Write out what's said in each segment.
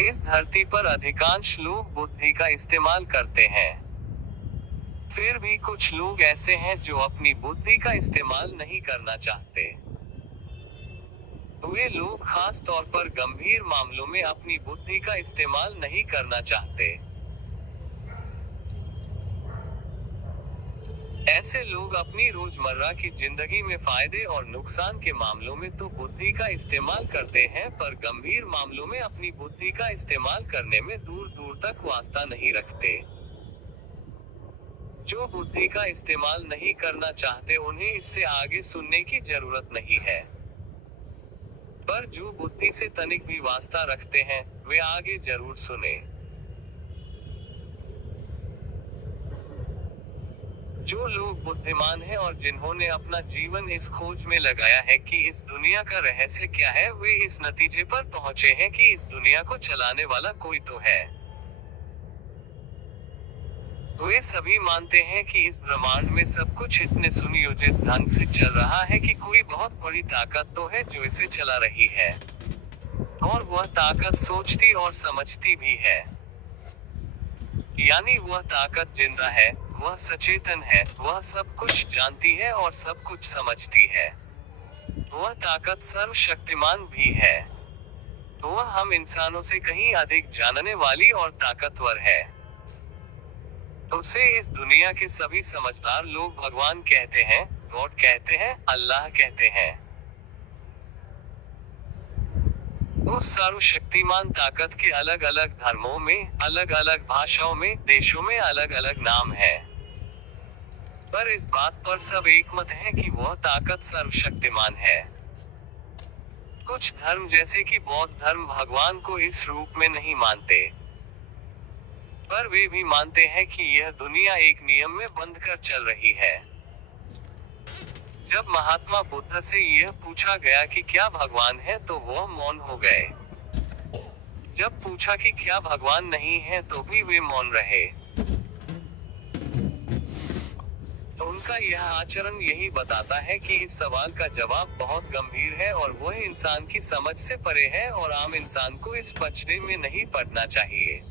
इस धरती पर अधिकांश लोग बुद्धि का इस्तेमाल करते हैं। फिर भी कुछ लोग ऐसे हैं जो अपनी बुद्धि का इस्तेमाल नहीं करना चाहते। वे लोग खास तौर पर गंभीर मामलों में अपनी बुद्धि का इस्तेमाल नहीं करना चाहते। ऐसे लोग अपनी रोजमर्रा की जिंदगी में फायदे और नुकसान के मामलों में तो बुद्धि का इस्तेमाल करते हैं, पर गंभीर मामलों में अपनी बुद्धि का इस्तेमाल करने में दूर दूर तक वास्ता नहीं रखते। जो बुद्धि का इस्तेमाल नहीं करना चाहते उन्हें इससे आगे सुनने की जरूरत नहीं है, पर जो बुद्धि से तनिक भी वास्ता रखते हैं वे आगे जरूर सुने। जो लोग बुद्धिमान हैं और जिन्होंने अपना जीवन इस खोज में लगाया है कि इस दुनिया का रहस्य क्या है, वे इस नतीजे पर पहुंचे हैं कि इस दुनिया को चलाने वाला कोई तो है। वे सभी मानते हैं कि इस ब्रह्मांड में सब कुछ इतने सुनियोजित ढंग से चल रहा है कि कोई बहुत बड़ी ताकत तो है जो इसे चला रही है, और वह ताकत सोचती और समझती भी है। यानी वह ताकत जिंदा है, वह सचेतन है, वह सब कुछ जानती है और सब कुछ समझती है। वह ताकत सर्वशक्तिमान भी है। वह हम इंसानों से कहीं अधिक जानने वाली और ताकतवर है। उसे इस दुनिया के सभी समझदार लोग भगवान कहते हैं, गॉड कहते हैं, अल्लाह कहते हैं। उस सर्वशक्तिमान ताकत के अलग अलग धर्मों में, अलग अलग भाषाओं में, देशों में अलग अलग नाम है, पर इस बात पर सब एकमत हैं कि वह ताकत सर्वशक्तिमान है। कुछ धर्म जैसे कि बौद्ध धर्म भगवान को इस रूप में नहीं मानते, पर वे भी मानते हैं कि यह दुनिया एक नियम में बंध कर चल रही है। जब महात्मा बुद्ध से यह पूछा गया कि क्या भगवान है तो वह मौन हो गए। जब पूछा कि क्या भगवान नहीं है तो भी वे मौन रहे। तो उनका यह आचरण यही बताता है कि इस सवाल का जवाब बहुत गंभीर है और वह इंसान की समझ से परे है और आम इंसान को इस पचड़े में नहीं पड़ना चाहिए।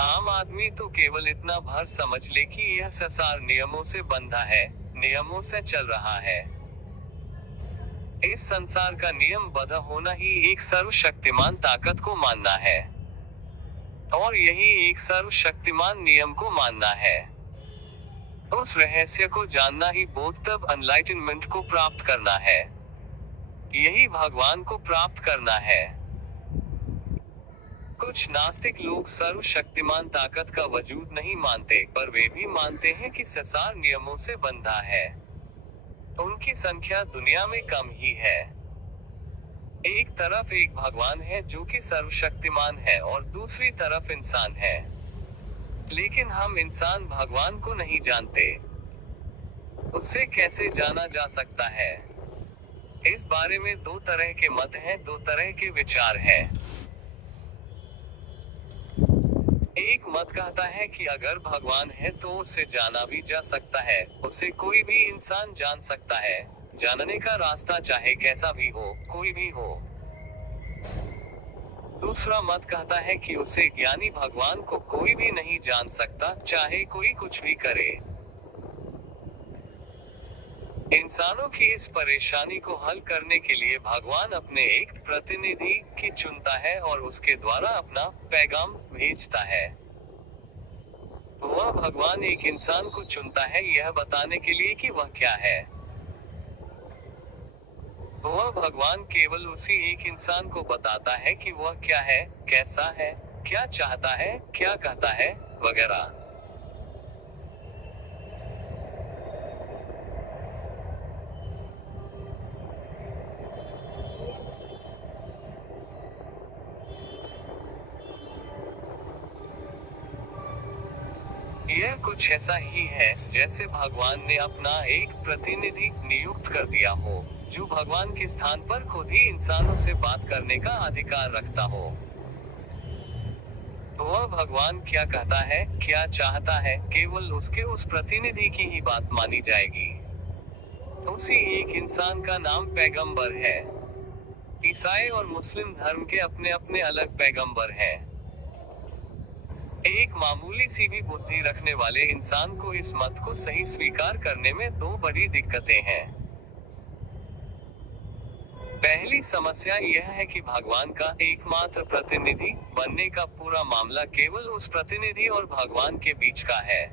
आम आदमी तो केवल इतना भर समझ ले कि यह संसार नियमों से बंधा है, नियमों से चल रहा है। इस संसार का नियम बद्ध होना ही एक सर्वशक्तिमान ताकत को मानना है, और यही एक सर्वशक्तिमान नियम को मानना है। उस रहस्य को जानना ही बोधतत्व एनलाइटनमेंट को प्राप्त करना है। यही भगवान को प्राप्त करना है। कुछ नास्तिक लोग सर्वशक्तिमान ताकत का वजूद नहीं मानते, पर वे भी मानते हैं कि संसार नियमों से बंधा है। उनकी संख्या दुनिया में कम ही है। एक तरफ एक भगवान है जो कि सर्वशक्तिमान है और दूसरी तरफ इंसान है, लेकिन हम इंसान भगवान को नहीं जानते। उसे कैसे जाना जा सकता है? इस बारे में दो तरह के मत हैं, दो तरह के विचार हैं। एक मत कहता है कि अगर भगवान है तो उसे जाना भी जा सकता है, उसे कोई भी इंसान जान सकता है। जानने का रास्ता चाहे कैसा भी हो, कोई भी हो। दूसरा मत कहता है कि उसे ज्ञानी भगवान को कोई भी नहीं जान सकता, चाहे कोई कुछ भी करे। इंसानों की इस परेशानी को हल करने के लिए भगवान अपने एक प्रतिनिधि की चुनता है और उसके द्वारा अपना पैगाम भेजता है। वह भगवान एक इंसान को चुनता है यह बताने के लिए कि वह क्या है। वह भगवान केवल उसी एक इंसान को बताता है कि वह क्या है, कैसा है, क्या चाहता है, क्या कहता है, वगैरह। यह कुछ ऐसा ही है जैसे भगवान ने अपना एक प्रतिनिधि नियुक्त कर दिया हो, जो भगवान के स्थान पर खुद ही इंसानों से बात करने का अधिकार रखता हो। वह भगवान क्या कहता है, क्या चाहता है, केवल उसके उस प्रतिनिधि की ही बात मानी जाएगी। उसी एक इंसान का नाम पैगंबर है। ईसाई और मुस्लिम धर्म के अपने अपने अलग पैगंबर हैं। एक मामूली सी भी बुद्धि रखने वाले इंसान को इस मत को सही स्वीकार करने में दो बड़ी दिक्कतें हैं। पहली समस्या यह है कि भगवान का एकमात्र प्रतिनिधि बनने का पूरा मामला केवल उस प्रतिनिधि और भगवान के बीच का है।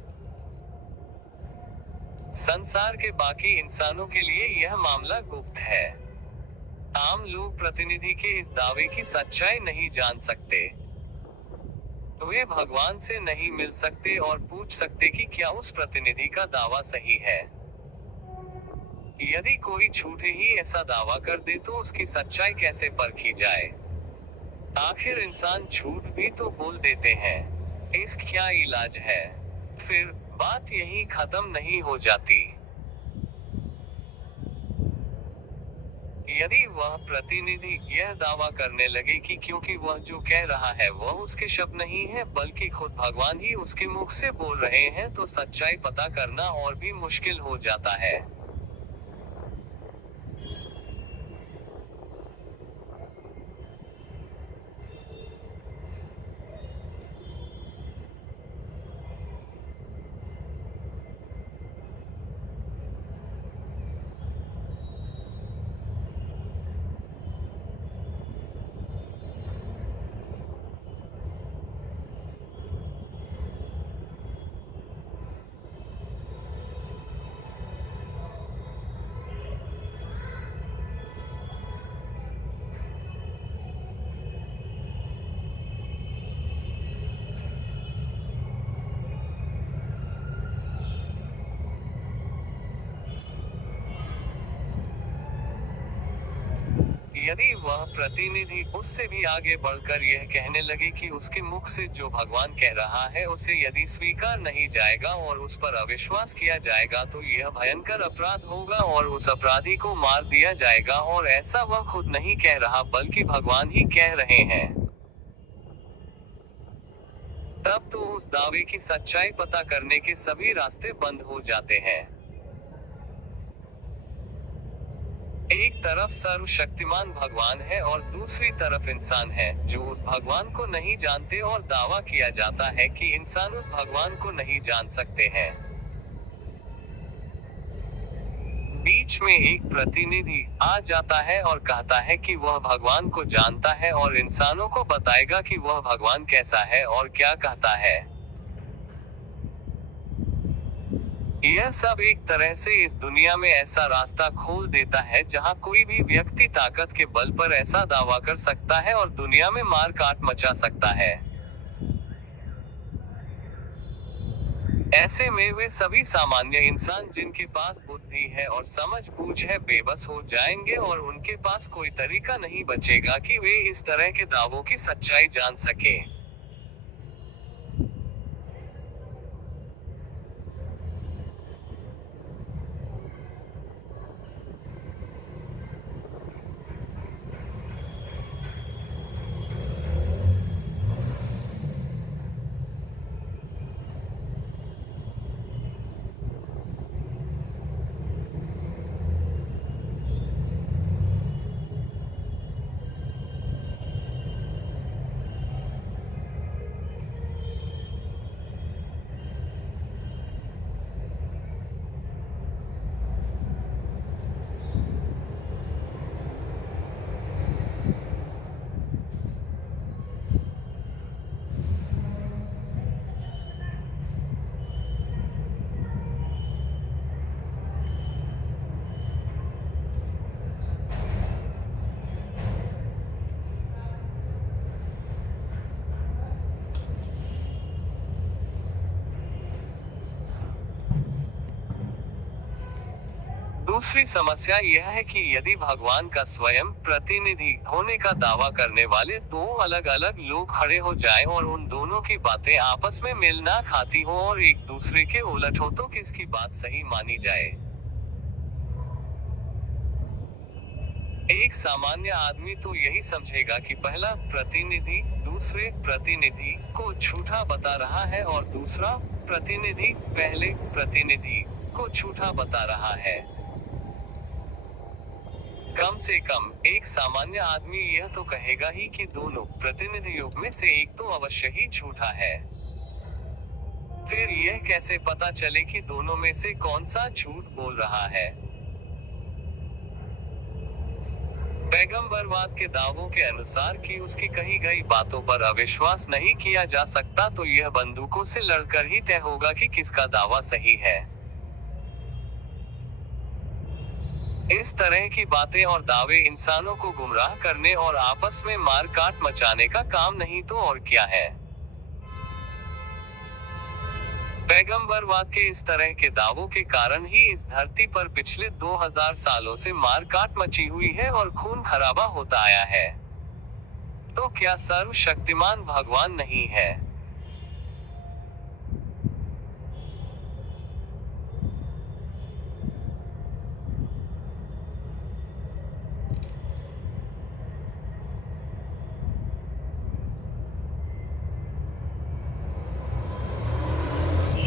संसार के बाकी इंसानों के लिए यह मामला गुप्त है। आम लोग प्रतिनिधि के इस दावे की सच्चाई नहीं जान सकते। वे भगवान से नहीं मिल सकते और पूछ सकते कि क्या उस प्रतिनिधि का दावा सही है। यदि कोई झूठे ही ऐसा दावा कर दे तो उसकी सच्चाई कैसे परखी जाए। आखिर इंसान झूठ भी तो बोल देते हैं। इसका क्या इलाज है? फिर बात यही खत्म नहीं हो जाती। यदि वह प्रतिनिधि यह दावा करने लगे कि क्योंकि वह जो कह रहा है वह उसके शब्द नहीं है बल्कि खुद भगवान ही उसके मुख से बोल रहे हैं, तो सच्चाई पता करना और भी मुश्किल हो जाता है। यदि वह प्रतिनिधि उससे भी आगे बढ़कर यह कहने लगे कि उसके मुख से जो भगवान कह रहा है उसे यदि स्वीकार नहीं जाएगा और उस पर अविश्वास किया जाएगा तो यह भयंकर अपराध होगा और उस अपराधी को मार दिया जाएगा, और ऐसा वह खुद नहीं कह रहा बल्कि भगवान ही कह रहे हैं। तब तो उस दावे की सच्चाई पता करने के सभी रास्ते बंद हो जाते हैं। एक तरफ सर्वशक्तिमान भगवान है और दूसरी तरफ इंसान है जो उस भगवान को नहीं जानते, और दावा किया जाता है कि इंसान उस भगवान को नहीं जान सकते हैं। बीच में एक प्रतिनिधि आ जाता है और कहता है कि वह भगवान को जानता है और इंसानों को बताएगा कि वह भगवान कैसा है और क्या कहता है। यह सब एक तरह से इस दुनिया में ऐसा रास्ता खोल देता है जहां कोई भी व्यक्ति ताकत के बल पर ऐसा दावा कर सकता है और दुनिया में मार काट मचा सकता है। ऐसे में वे सभी सामान्य इंसान जिनके पास बुद्धि है और समझ बूझ है बेबस हो जाएंगे और उनके पास कोई तरीका नहीं बचेगा कि वे इस तरह के दावों की सच्चाई जान सके। दूसरी समस्या यह है कि यदि भगवान का स्वयं प्रतिनिधि होने का दावा करने वाले दो अलग अलग लोग खड़े हो जाएं और उन दोनों की बातें आपस में मेल ना खाती हो और एक दूसरे के उलट हो, तो किसकी बात सही मानी जाए? एक सामान्य आदमी तो यही समझेगा कि पहला प्रतिनिधि दूसरे प्रतिनिधि को झूठा बता रहा है और दूसरा प्रतिनिधि पहले प्रतिनिधि को झूठा बता रहा है। कम से कम एक सामान्य आदमी यह तो कहेगा ही कि दोनों प्रतिनिधियों में से एक तो अवश्य ही झूठा है। फिर यह कैसे पता चले कि दोनों में से कौन सा झूठ बोल रहा है? पैगंबरवाद के दावों के अनुसार कि उसकी कही गई बातों पर अविश्वास नहीं किया जा सकता, तो यह बंदूकों से लड़कर ही तय होगा कि किसका दावा सही है। इस तरह की बातें और दावे इंसानों को गुमराह करने और आपस में मार काट मचाने का काम नहीं तो और क्या है। पैगंबरवाद के इस तरह के दावों के कारण ही इस धरती पर पिछले 2000 सालों से मार काट मची हुई है और खून खराबा होता आया है। तो क्या सर्वशक्तिमान भगवान नहीं है?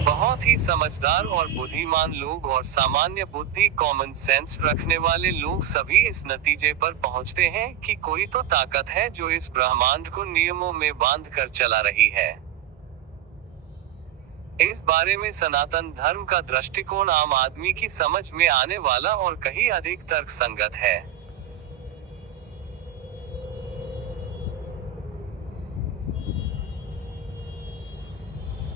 बहुत ही समझदार और बुद्धिमान लोग और सामान्य बुद्धि कॉमन सेंस रखने वाले लोग सभी इस नतीजे पर पहुंचते हैं कि कोई तो ताकत है जो इस ब्रह्मांड को नियमों में बांध कर चला रही है। इस बारे में सनातन धर्म का दृष्टिकोण आम आदमी की समझ में आने वाला और कहीं अधिक तर्कसंगत है।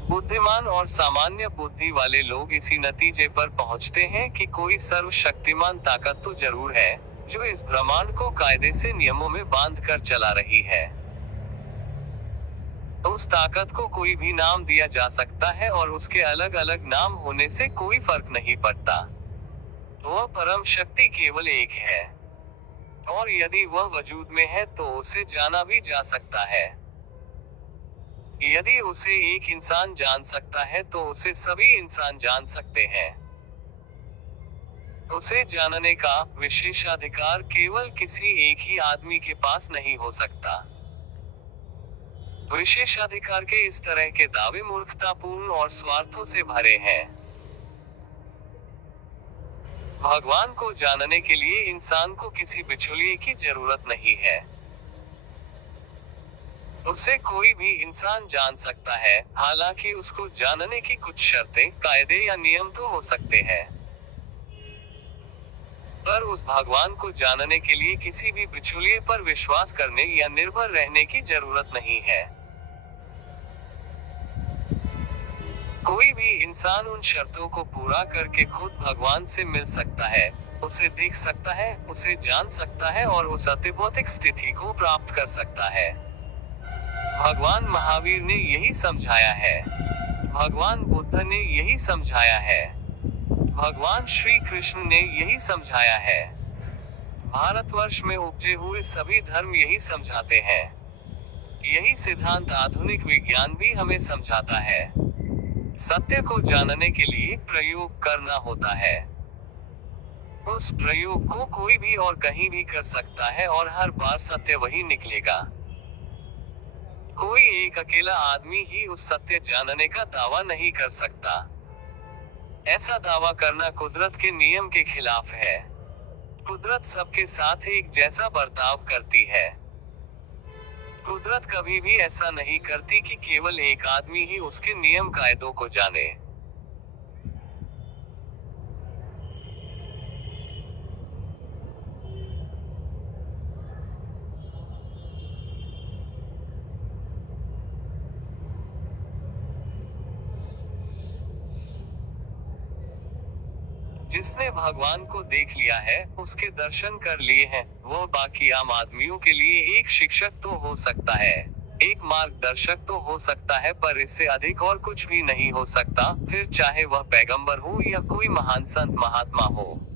बुद्धिमान और सामान्य बुद्धि वाले लोग इसी नतीजे पर पहुंचते हैं कि कोई सर्वशक्तिमान ताकत तो जरूर है जो इस ब्रह्मांड को कायदे से नियमों में बांध कर चला रही है। उस ताकत को कोई भी नाम दिया जा सकता है और उसके अलग अलग नाम होने से कोई फर्क नहीं पड़ता। वह परम शक्ति केवल एक है, और यदि वह वजूद में है तो उसे जाना भी जा सकता है। यदि उसे एक इंसान जान सकता है तो उसे सभी इंसान जान सकते हैं। उसे जानने का विशेषाधिकार केवल किसी एक ही आदमी के पास नहीं हो सकता। विशेषाधिकार के इस तरह के दावे मूर्खतापूर्ण और स्वार्थों से भरे हैं। भगवान को जानने के लिए इंसान को किसी बिचौलिए की जरूरत नहीं है। उसे कोई भी इंसान जान सकता है, हालांकि उसको जानने की कुछ शर्तें, कायदे या नियम तो हो सकते हैं। पर उस भगवान को जानने के लिए किसी भी बिचौलिए पर विश्वास करने या निर्भर रहने की जरूरत नहीं है। कोई भी इंसान उन शर्तों को पूरा करके खुद भगवान से मिल सकता है, उसे देख सकता है, उसे जान सकता है और उस अतिभौतिक स्थिति को प्राप्त कर सकता है। भगवान महावीर ने यही समझाया है। भगवान बुद्ध ने यही समझाया है। भगवान श्री कृष्ण ने यही समझाया है। भारतवर्ष में उपजे हुए सभी धर्म यही समझाते हैं। यही सिद्धांत आधुनिक विज्ञान भी हमें समझाता है। सत्य को जानने के लिए प्रयोग करना होता है। उस प्रयोग को कोई भी और कहीं भी कर सकता है और हर बार सत्य वही निकलेगा। कोई एक अकेला आदमी ही उस सत्य जानने का दावा नहीं कर सकता। ऐसा दावा करना कुदरत के नियम के खिलाफ है। कुदरत सबके साथ एक जैसा बर्ताव करती है। कुदरत कभी भी ऐसा नहीं करती कि केवल एक आदमी ही उसके नियम कायदों को जाने। जिसने भगवान को देख लिया है, उसके दर्शन कर लिए हैं, वह बाकी आम आदमियों के लिए एक शिक्षक तो हो सकता है, एक मार्गदर्शक तो हो सकता है, पर इससे अधिक और कुछ भी नहीं हो सकता, फिर चाहे वह पैगंबर हो या कोई महान संत महात्मा हो।